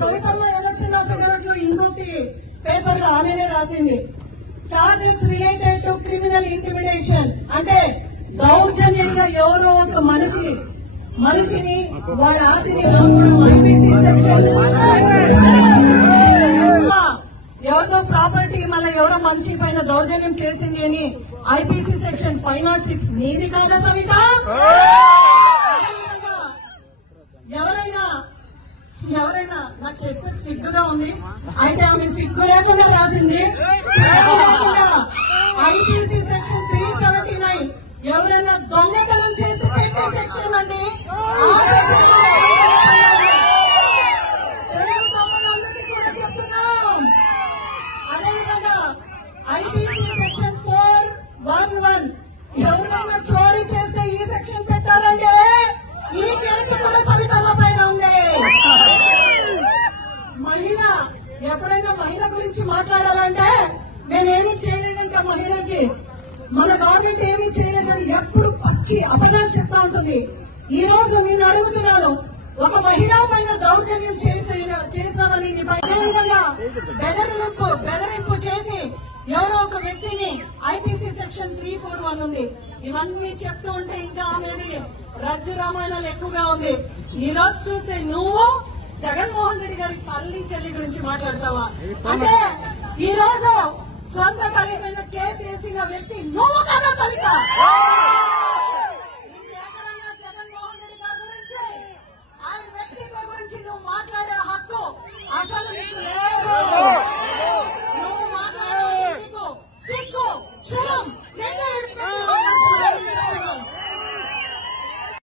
Savitamma election affidavit లో ఇంకోటి paper లో ఆమెనే రాసింది, charges related to criminal intimidation, అంటే దౌర్జన్యంగా ఎవరో ఒక మనిషిని వారి ఆస్తిని లాక్కోవడం, ఐపీసీ సెక్షన్ ఎవరితో ప్రాపర్టీ మళ్ళీ ఎవరో మనిషి పైన దౌర్జన్యం చేసింది అని ఐపీసీ సెక్షన్ 506 నీది కాదా సవిత? ఎవరైనా నాకు చెప్పే సిగ్గుగా ఉంది, అయితే ఆమె సిగ్గు లేకుండా రాసింది, సిగ్గు లేకుండా ఐపీసీ సెక్షన్ 379 ఎవరైనా దొంగతనం చేస్తే పెట్టే సెక్షన్ అండి. ఆ సెక్షన్ తెలుగు తమ్ముళ్ళందరికీ కూడా చెప్తున్నాం. అదేవిధంగా ఐపీసీ సెక్షన్ 411 ఎవరైనా చోరీ చేస్తే ఈ సెక్షన్ పెట్టారంటే ఈ కేసు కూడా సవితమ్మ పైన ఉంది. మహిళ ఎప్పుడైనా మహిళ గురించి మాట్లాడాలంటే మేమేమీ చేయలేదంట, మహిళకి మన గవర్నమెంట్ ఏమీ చేయలేదని ఎప్పుడు పచ్చి అబద్ధాలు చెప్తా ఉంటుంది. ఈ రోజు నేను అడుగుతున్నాను, ఒక మహిళ పైన దౌర్జన్యం చేసినామని అదేవిధంగా బెదిరింపు చేసి ఎవరో ఒక వ్యక్తిని ఐపీసీ సెక్షన్ 341 ఉంది. ఇవన్నీ చెప్తూ ఉంటే ఇంకా ఆమెది రజ్జు రామాయణాలు ఎక్కువగా ఉంది. ఈ రోజు చూస్తే నువ్వు జగన్మోహన్ రెడ్డి గారి తల్లి చెల్లి గురించి మాట్లాడతావా? అంటే ఈ రోజు సొంత తల్లి పైన కేసు వేసిన వ్యక్తి నువ్వు కదా సవిత?